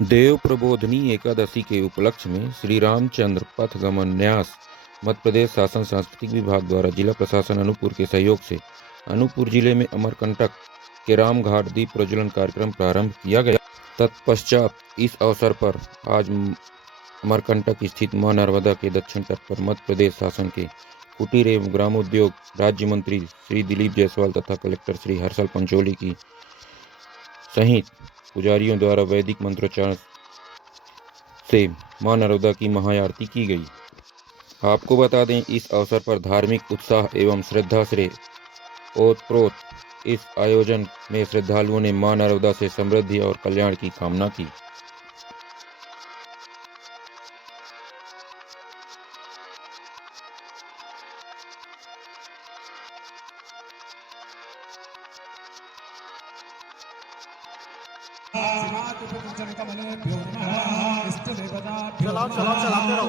देव प्रबोधनी एकादशी के उपलक्ष्य में श्री रामचंद्र पथगमन न्यास मध्य प्रदेश शासन सांस्कृतिक विभाग द्वारा जिला प्रशासन अनूपपुर के सहयोग से अनूपपुर जिले में अमरकंटक के रामघाट दीप प्रज्वलन कार्यक्रम प्रारंभ किया गया। तत्पश्चात इस अवसर पर आज अमरकंटक स्थित मां नर्मदा के दक्षिण तट पर मध्य प्रदेश शासन के कुटीर एवं ग्रामोद्योग राज्य मंत्री श्री दिलीप जायसवाल तथा कलेक्टर श्री हर्षल पंचोली की सहित पुजारियों द्वारा वैदिक मंत्रोच्चारण से मां नर्मदा की महाआरती की गई। आपको बता दें, इस अवसर पर धार्मिक उत्साह एवं श्रद्धा से ओतप्रोत इस आयोजन में श्रद्धालुओं ने मां नर्मदा से समृद्धि और कल्याण की कामना की। चलाओ चलाओ चलाते रहो।